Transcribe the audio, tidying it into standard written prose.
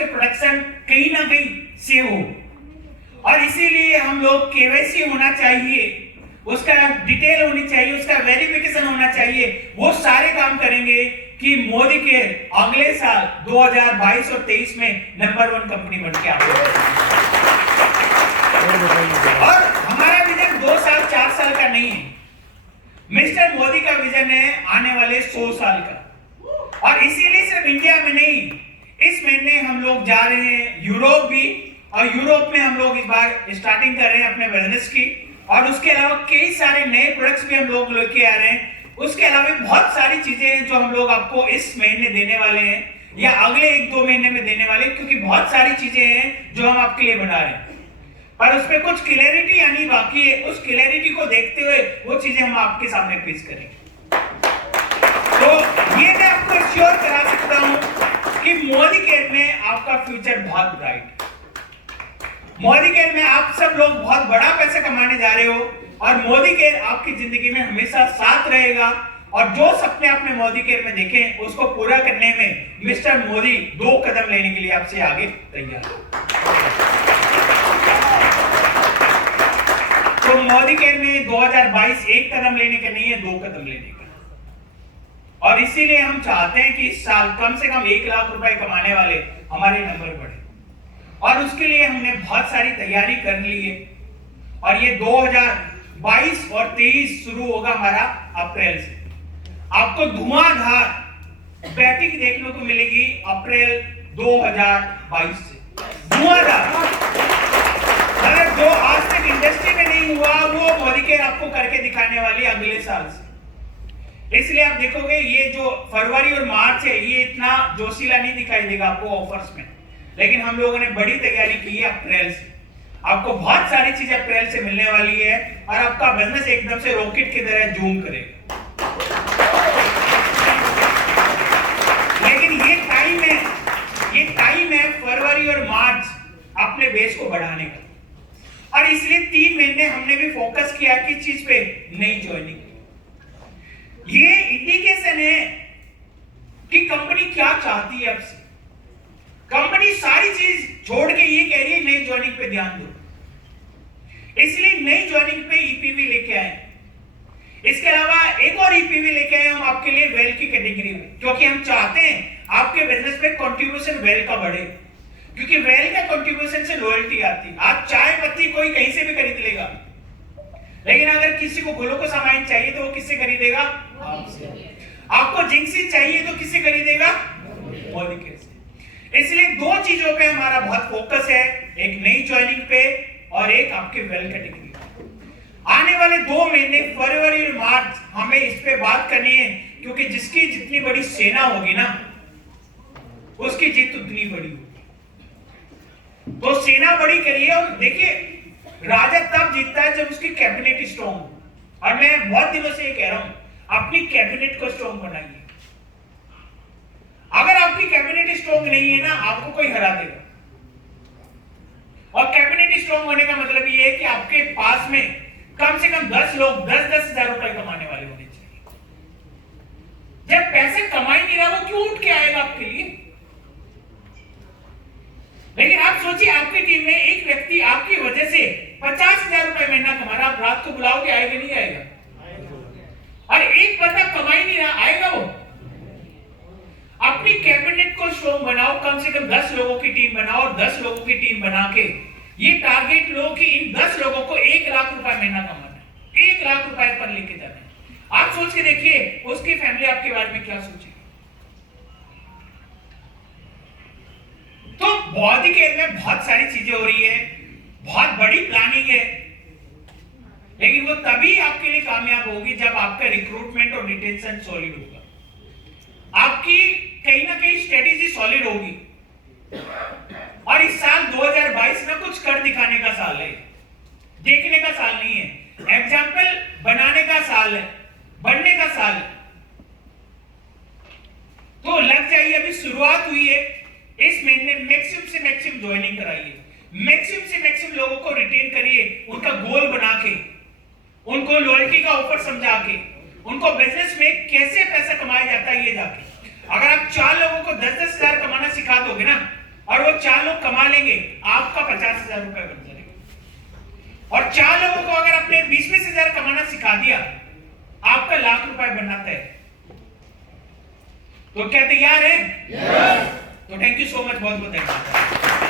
उसके प्रोडक्शन कहीं ना कहीं सेव हो, और इसीलिए हम लोग केवाईसी होना चाहिए, उसका डिटेल होनी चाहिए, उसका वेरिफिकेशन होना चाहिए। वो सारे काम करेंगे कि मोदी के अगले साल 2022 और 23 में नंबर 1 कंपनी बन के आगे। और हमारा विजन 2 साल 4 साल का नहीं है, मिस्टर मोदी का विजन है आने वाले 100 साल का। और इसीलिए सिर्फ इंडिया में नहीं, इस महीने हम लोग जा रहे हैं यूरोप भी, और यूरोप में हम लोग इस बार स्टार्टिंग कर रहे हैं अपने बिजनेस की, और उसके अलावा कई सारे नए प्रोडक्ट्स भी हम लोग लेके आ रहे हैं। उसके अलावा बहुत सारी चीजें हैं जो हम लोग आपको इस महीने देने वाले हैं या अगले 1-2 महीने में देने वाले हैं, क्योंकि बहुत सारी चीजें हैं जो हम आपके लिए बना रहे हैं, पर उसमें कुछ क्लैरिटी आनी बाकी है। उस क्लैरिटी को देखते हुए वो चीजें हम आपके सामने पेश करेंगे। तो ये मैं आपको श्योर करा सकता हूं कि मोदी केयर में आपका फ्यूचर बहुत ब्राइट है। मोदी केयर में आप सब लोग बहुत बड़ा पैसा कमाने जा रहे हो, और मोदी केयर आपकी जिंदगी में हमेशा साथ रहेगा। और जो सपने आपने मोदी केयर में देखे उसको पूरा करने में मिस्टर मोदी 2 कदम लेने के लिए आपसे आगे तैयार है। तो मोदी केयर में 2022 1 कदम लेने का नहीं है, 2 कदम लेने का। और इसीलिए हम चाहते हैं कि इस साल कम से कम 1 लाख रुपए कमाने वाले हमारे नंबर बढ़े, और उसके लिए हमने बहुत सारी तैयारी कर ली है। और ये 2022 और 23 शुरू होगा हमारा अप्रैल से। आपको धुआंधार बैटिंग देखने को मिलेगी अप्रैल 2022 से, धुआंधार। अगर जो आज तक इंडस्ट्री में नहीं हुआ वो मोदी केयर आपको करके दिखाने वाली अगले साल से। इसलिए आप देखोगे ये जो फरवरी और मार्च है ये इतना जोशीला नहीं दिखाई देगा आपको ऑफर्स में, लेकिन हम लोगों ने बड़ी तैयारी की है अप्रैल से। आपको बहुत सारी चीजें अप्रैल से मिलने वाली है, और आपका बिजनेस एकदम से रॉकेट की तरह जूम करेगा। लेकिन ये टाइम है फरवरी और मार्च अपने बेस को बढ़ाने का, और इसलिए 3 महीने हमने भी फोकस किया किस चीज पे, नई ज्वाइनिंग। ये इंडिकेशन है कि कंपनी क्या चाहती है आपसे। कंपनी सारी चीज छोड़ के ये कह रही है नई ज्वाइनिंग पे ध्यान दो, इसलिए नई ज्वाइनिंग पे ईपीवी लेके आए। इसके अलावा एक और ईपीवी लेके आए हम आपके लिए वेल की कैटेगरी में, क्योंकि हम चाहते हैं आपके बिजनेस में कंट्रीब्यूशन वेल का बढ़े, क्योंकि वेल का कंट्रीब्यूशन से लॉयल्टी आती है। आप चाय पत्ती कोई कहीं से भी खरीद लेगा, लेकिन अगर किसी को ग्लूकोसामाइन चाहिए तो वो किससे खरीदेगा, आपसे। आपको जिंक्सी चाहिए तो किससे खरीदेगा, मोदी केयर से। इसलिए 2 चीजों पे हमारा बहुत फोकस है, एक नई ज्वाइनिंग पे और एक आपके वेल कैटेगरी। आने वाले 2 महीने फरवरी और मार्च हमें इस पे बात करनी है, क्योंकि जिसकी जितनी बड़ी सेना होगी ना उसकी जीत उतनी बड़ी होगी। तो सेना बड़ी करिए, और देखिए राजा तब जीतता है जब उसकी कैबिनेट स्ट्रॉन्ग हो, और मैं बहुत दिनों से ये कह रहा हूं अपनी कैबिनेट को स्ट्रॉन्ग बनाइए। अगर आपकी कैबिनेट स्ट्रॉन्ग नहीं है ना, आपको कोई हरा देगा। और कैबिनेट स्ट्रॉन्ग होने का मतलब ये है कि आपके पास में कम से कम 10 लोग 10-10 हजार रुपए कमाने वाले होने चाहिए। जब पैसे कमा ही नहीं रहा वो क्यों उठ के आएगा आपके लिए। लेकिन आप सोचिए आपकी टीम में एक व्यक्ति आपकी वजह से 50,000 रुपए महीना कमा रहा, आप रात को बुलाओगे आएगा नहीं आएगा? और एक बंदा कमा ही नहीं रहा, आएगा वो? अपनी कैबिनेट को स्ट्रॉन्ग बनाओ, कम से कम 10 लोगों की टीम बनाओ, और 10 लोगों की टीम बना के ये टारगेट लो कि इन 10 लोगों को 1 लाख रुपए महीना कमाना है, 1 लाख रुपए पर लेके जाना है। आप सोच के देखिए उसकी फैमिली आपके बारे में क्या सोचेगी। तो मोदी केयर में बहुत सारी चीजें हो रही है, बहुत बड़ी प्लानिंग है, लेकिन वो तभी आपके लिए कामयाब होगी जब आपका रिक्रूटमेंट और रिटेंशन सॉलिड होगा, आपकी कहीं ना कहीं स्ट्रेटेजी सॉलिड होगी। और इस साल 2022 ना कुछ कर दिखाने का साल है, देखने का साल नहीं है, एग्जाम्पल बनाने का साल है, बनने का साल है। तो लग जाइए, अभी शुरुआत हुई है। इस महीने मैक्सिमम से मैक्सिमम ज्वाइनिंग कराइए, मैक्सिमम से मैक्सिमम लोगों को रिटेन करिए, उनका गोल बना के, उनको लॉयल्टी का ऑफर समझा के, उनको बिजनेस में कैसे पैसा कमाया जाता है ये जाके। अगर आप 4 लोगों को 10-10 हजार कमाना सिखा दोगे ना, और वो 4 लोग कमा लेंगे, आपका 50,000 रुपए बन जाएगा। और 4 लोगों को अगर आपने 20-20 हजार कमाना सिखा दिया, आपका लाख रुपए बनाता है। तो क्या तैयार है? तो थैंक यू सो मच, बहुत बहुत धन्यवाद।